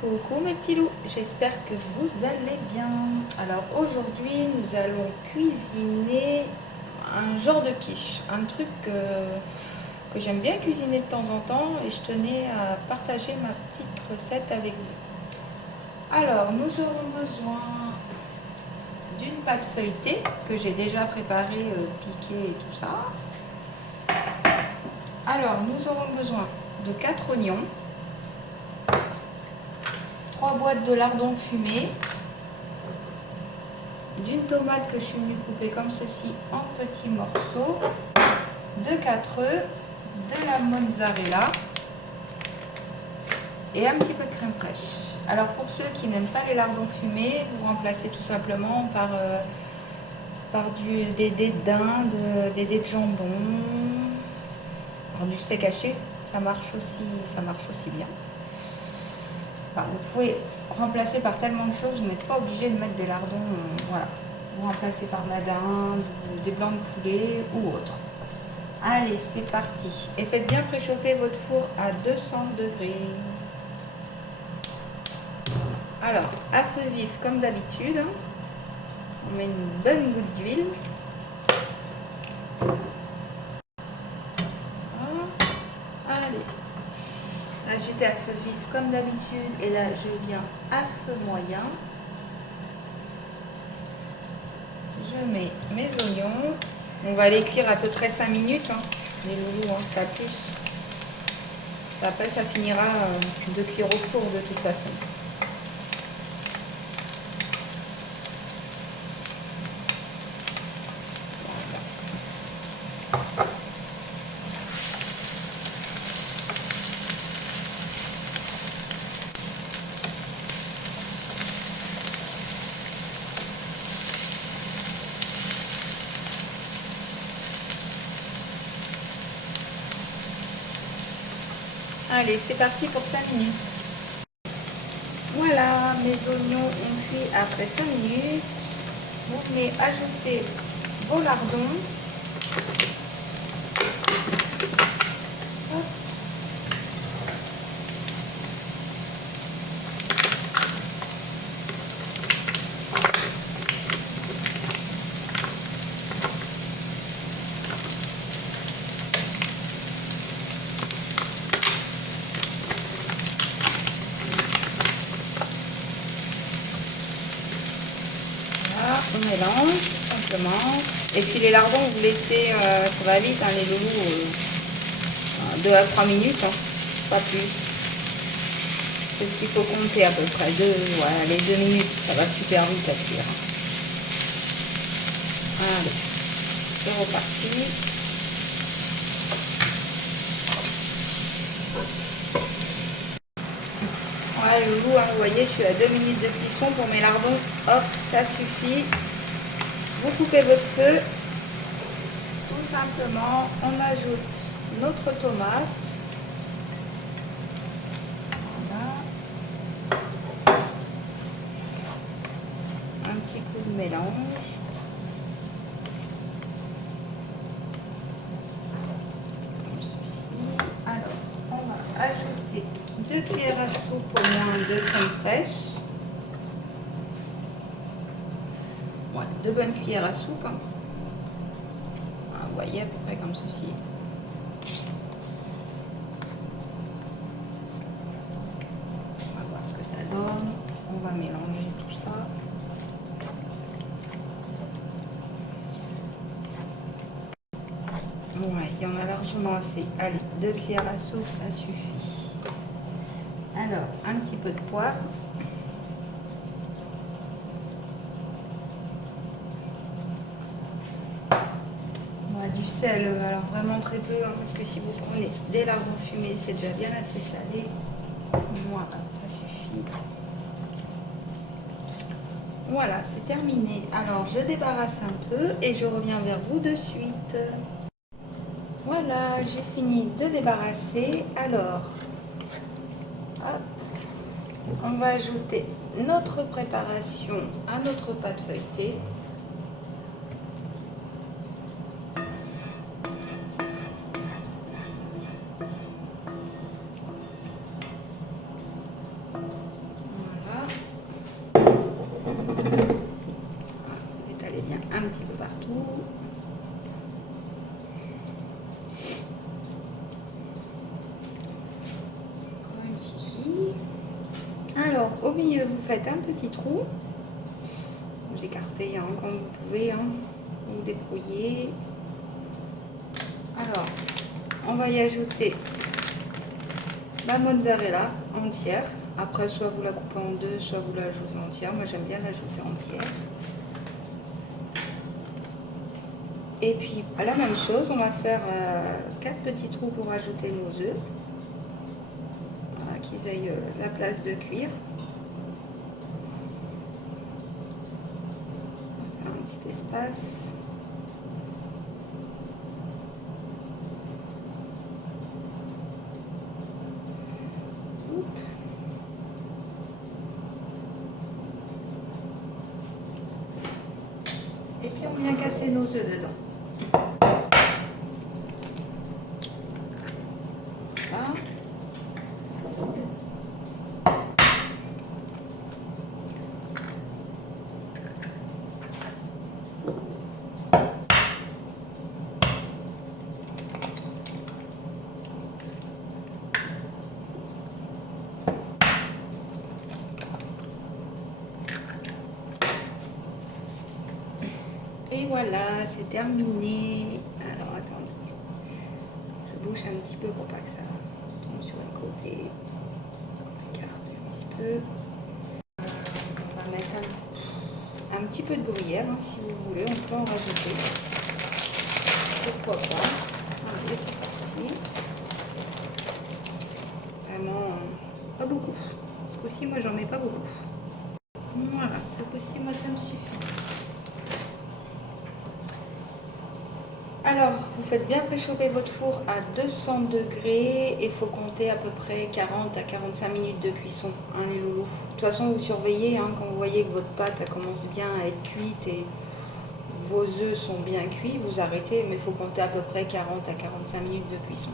Coucou mes petits loups, j'espère que vous allez bien. Alors aujourd'hui nous allons cuisiner un genre de quiche, un truc que j'aime bien cuisiner de temps en temps et je tenais à partager ma petite recette avec vous. Alors nous aurons besoin d'une pâte feuilletée que j'ai déjà préparée, piquée et tout ça. Alors nous aurons besoin de 4 oignons, 3 boîtes de lardons fumés, d'une tomate que je suis venue couper comme ceci en petits morceaux, de 4 œufs, de la mozzarella et un petit peu de crème fraîche. Alors pour ceux qui n'aiment pas les lardons fumés, vous remplacez tout simplement par des dés de dinde, des dés de jambon, par du steak haché, ça marche aussi bien. Enfin, vous pouvez remplacer par tellement de choses, vous n'êtes pas obligé de mettre des lardons, voilà. Vous remplacez par de la dinde, des blancs de poulet ou autre. Allez, c'est parti. Et faites bien préchauffer votre four à 200 degrés. Alors, à feu vif comme d'habitude, on met une bonne goutte d'huile. Allez. Là, j'étais à feu vif comme d'habitude et là, je viens à feu moyen. Je mets mes oignons. On va les cuire à peu près 5 minutes, hein, les loulous, hein, pas plus. Après, ça finira de cuire au four de toute façon. Allez, c'est parti pour 5 minutes. Voilà, mes oignons ont cuit après 5 minutes. Vous venez ajouter vos lardons. Hop. On mélange simplement. Et puis les lardons, vous laissez, ça va vite, hein, les loulous, 2 à 3 minutes, hein, pas plus. C'est ce qu'il faut compter à peu près. Voilà, les 2 minutes, ça va super vite à cuire. Allez, c'est reparti. Voilà, le loulou, hein, vous voyez, je suis à 2 minutes de cuisson pour mes lardons. Hop, ça suffit. Vous coupez votre feu. Tout simplement, on ajoute notre tomate. Voilà. Un petit coup de mélange. Comme ceci. Alors, on va ajouter 2 cuillères à soupe au moins de crème fraîche. Ouais, 2 bonnes cuillères à soupe. Hein. Vous voyez à peu près comme ceci. On va voir ce que ça donne. On va mélanger tout ça. Ouais, il y en a largement assez. Allez, 2 cuillères à soupe, ça suffit. Alors, un petit peu de poivre. Du sel, alors vraiment très peu, hein, parce que si vous prenez des lardons fumés, c'est déjà bien assez salé. Voilà, ça suffit. Voilà, c'est terminé. Alors, je débarrasse un peu et je reviens vers vous de suite. Voilà, j'ai fini de débarrasser. Alors, hop, on va ajouter notre préparation à notre pâte feuilletée. un petit peu partout. Encore un ici. Alors, au milieu, vous faites un petit trou. Vous écartez hein, comme vous pouvez, hein. Vous débrouillez. Alors, on va y ajouter la mozzarella entière. Après, soit vous la coupez en deux, soit vous l'ajoutez entière. Moi, j'aime bien l'ajouter entière. Et puis, à la même chose, on va faire 4 petits trous pour ajouter nos œufs. Voilà, qu'ils aient la place de cuire. Un petit espace. Et puis on vient casser nos œufs dedans. Voilà. Et voilà, c'est terminé. Alors attendez, je bouge un petit peu pour pas que ça tombe sur le côté. Écarter un petit peu. On va mettre un petit peu de gruyère, hein, si vous voulez, on peut en rajouter. Pourquoi pas. Allez, c'est parti. Vraiment, pas beaucoup. Ce coup-ci, moi, j'en mets pas beaucoup. Voilà, ce coup-ci, moi, ça me suffit. Alors, vous faites bien préchauffer votre four à 200 degrés et il faut compter à peu près 40 à 45 minutes de cuisson, hein, les loulous. De toute façon, vous surveillez, hein, quand vous voyez que votre pâte elle commence bien à être cuite et vos œufs sont bien cuits, vous arrêtez, mais il faut compter à peu près 40 à 45 minutes de cuisson.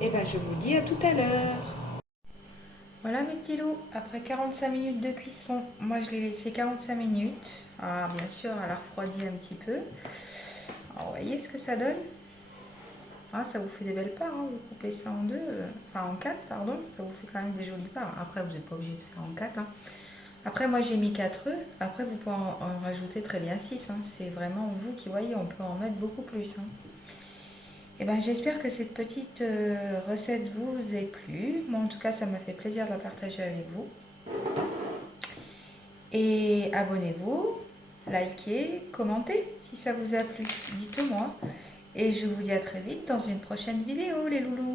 Et bien, je vous dis à tout à l'heure. Voilà mes petits loups, après 45 minutes de cuisson, moi je l'ai laissé 45 minutes. Alors bien sûr, elle a refroidi un petit peu. Alors, vous voyez ce que ça donne? Ah, ça vous fait des belles parts, hein. Vous coupez ça en deux, enfin en quatre, pardon, ça vous fait quand même des jolies parts. Après, vous n'êtes pas obligé de faire en quatre. Hein. Après, moi j'ai mis 4 œufs, après vous pouvez en rajouter très bien 6. Hein. C'est vraiment vous qui voyez, on peut en mettre beaucoup plus. Hein. Et ben, j'espère que cette petite recette vous ait plu. Moi, en tout cas, ça m'a fait plaisir de la partager avec vous. Et abonnez-vous, likez, commentez si ça vous a plu. Dites-moi. Et je vous dis à très vite dans une prochaine vidéo, les loulous.